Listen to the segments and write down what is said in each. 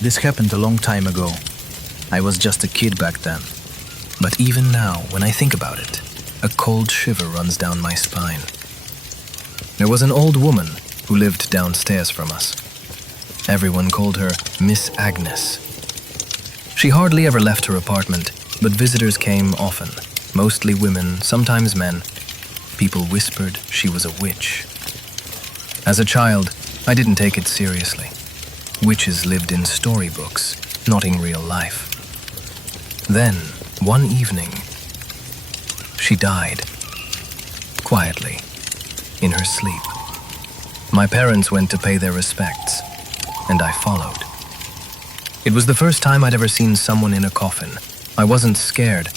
This happened a long time ago. I was just a kid back then. But even now, when I think about it, a cold shiver runs down my spine. There was an old woman who lived downstairs from us. Everyone called her Miss Agnes. She hardly ever left her apartment, but visitors came often, mostly women, sometimes men. People whispered she was a witch. As a child, I didn't take it seriously. Witches lived in storybooks, not in real life. Then, one evening, she died. Quietly, in her sleep. My parents went to pay their respects, and I followed. It was the first time I'd ever seen someone in a coffin. I wasn't scared,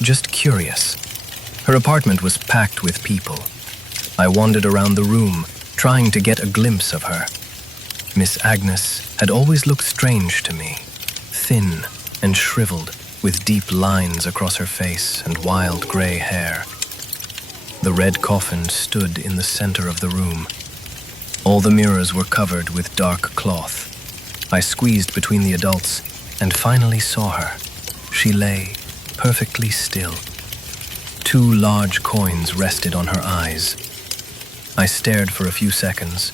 just curious. Her apartment was packed with people. I wandered around the room, trying to get a glimpse of her. Miss Agnes had always looked strange to me, thin and shriveled, with deep lines across her face and wild gray hair. The red coffin stood in the center of the room. All the mirrors were covered with dark cloth. I squeezed between the adults and finally saw her. She lay perfectly still. 2 large coins rested on her eyes. I stared for a few seconds,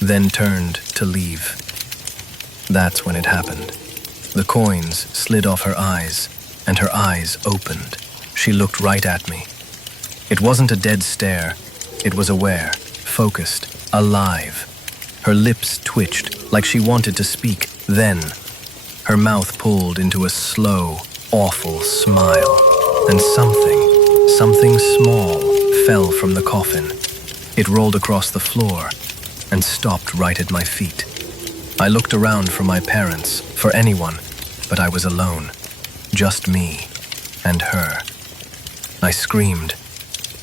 then turned to leave. That's when it happened. The coins slid off her eyes, and her eyes opened. She looked right at me. It wasn't a dead stare. It was aware, focused, alive. Her lips twitched like she wanted to speak. Then, her mouth pulled into a slow, awful smile, and something small fell from the coffin. It rolled across the floor and stopped right at my feet. I looked around for my parents, for anyone, but I was alone. Just me and her. I screamed.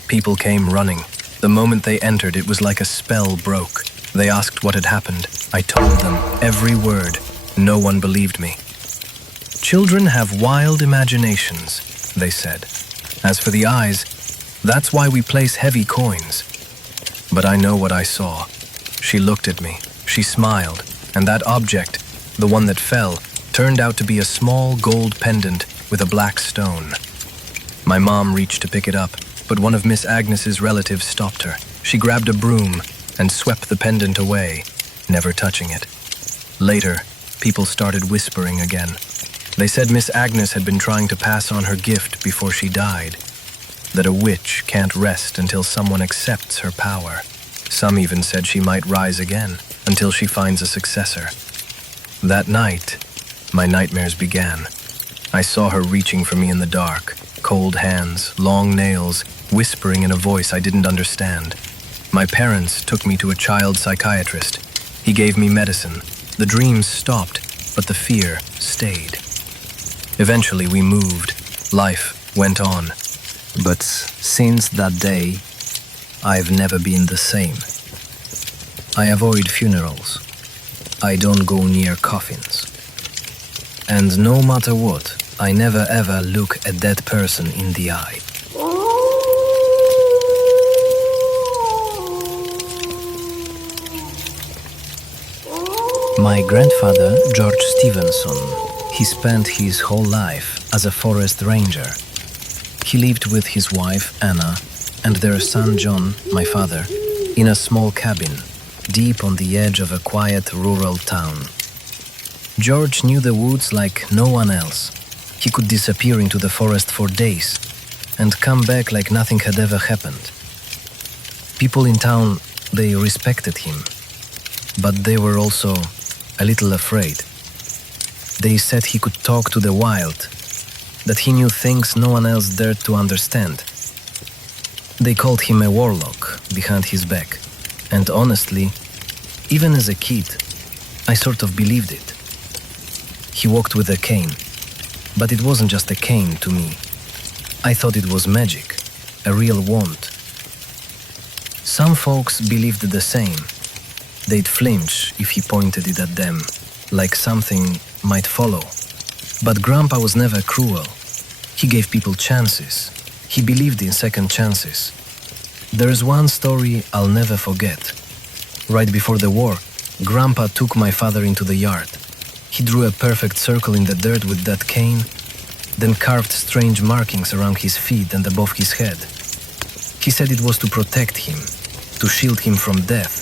People came running. The moment they entered, it was like a spell broke. They asked what had happened. I told them every word. No one believed me. Children have wild imaginations, they said. As for the eyes, that's why we place heavy coins. But I know what I saw. She looked at me, she smiled, and that object, the one that fell, turned out to be a small gold pendant with a black stone. My mom reached to pick it up, but one of Miss Agnes's relatives stopped her. She grabbed a broom and swept the pendant away, never touching it. Later, people started whispering again. They said Miss Agnes had been trying to pass on her gift before she died, that a witch can't rest until someone accepts her power. Some even said she might rise again until she finds a successor. That night, my nightmares began. I saw her reaching for me in the dark, cold hands, long nails, whispering in a voice I didn't understand. My parents took me to a child psychiatrist. He gave me medicine. The dreams stopped, but the fear stayed. Eventually we moved. Life went on. But since that day, I've never been the same. I avoid funerals. I don't go near coffins. And no matter what, I never ever look a dead person in the eye. My grandfather, George Stevenson, he spent his whole life as a forest ranger. He lived with his wife, Anna, and their son, John, my father, in a small cabin, deep on the edge of a quiet rural town. George knew the woods like no one else. He could disappear into the forest for days and come back like nothing had ever happened. People in town, they respected him, but they were also a little afraid. They said he could talk to the wild, that he knew things no one else dared to understand. They called him a warlock behind his back, and honestly, even as a kid, I sort of believed it. He walked with a cane, but it wasn't just a cane to me. I thought it was magic, a real wand. Some folks believed the same. They'd flinch if he pointed it at them, like something might follow. But Grandpa was never cruel. He gave people chances. He believed in second chances. There's one story I'll never forget. Right before the war, Grandpa took my father into the yard. He drew a perfect circle in the dirt with that cane, then carved strange markings around his feet and above his head. He said it was to protect him, to shield him from death.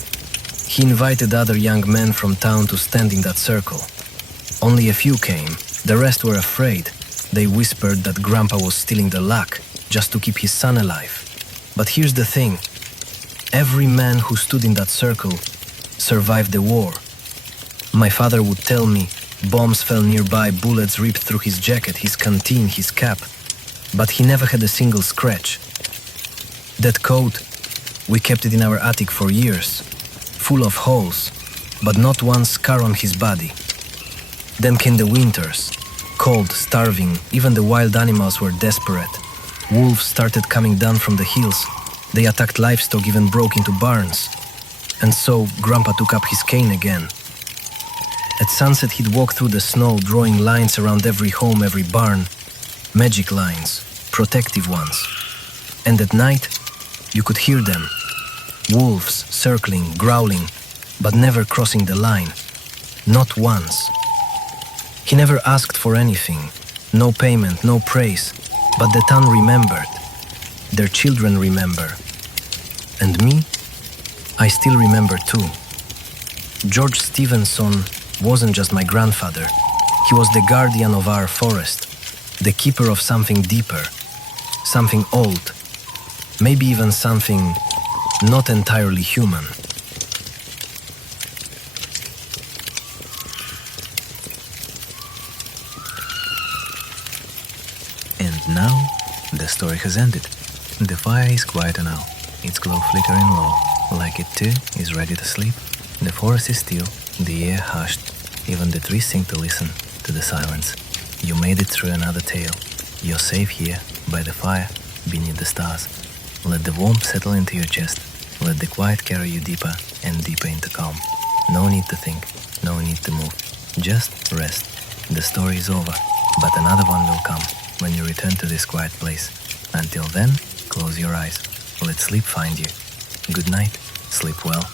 He invited other young men from town to stand in that circle. Only a few came, the rest were afraid. They whispered that Grandpa was stealing the luck, just to keep his son alive. But here's the thing. Every man who stood in that circle survived the war. My father would tell me bombs fell nearby, bullets ripped through his jacket, his canteen, his cap, but he never had a single scratch. That coat, we kept it in our attic for years, full of holes, but not one scar on his body. Then came the winters, cold, starving, even the wild animals were desperate. Wolves started coming down from the hills. They attacked livestock, even broke into barns. And so Grandpa took up his cane again. At sunset he'd walk through the snow, drawing lines around every home, every barn. Magic lines, protective ones. And at night, you could hear them. Wolves circling, growling, but never crossing the line. Not once. He never asked for anything. No payment, no praise. But the town remembered. Their children remember. And me? I still remember too. George Stevenson wasn't just my grandfather. He was the guardian of our forest, the keeper of something deeper, something old, maybe even something not entirely human. And now, the story has ended. The fire is quieter now, its glow flickering low, like it too is ready to sleep. The forest is still, the air hushed, even the trees seem to listen to the silence. You made it through another tale. You're safe here, by the fire, beneath the stars. Let the warmth settle into your chest. Let the quiet carry you deeper and deeper into calm. No need to think, no need to move. Just rest. The story is over, but another one will come when you return to this quiet place. Until then, close your eyes. Let sleep find you. Good night. Sleep well.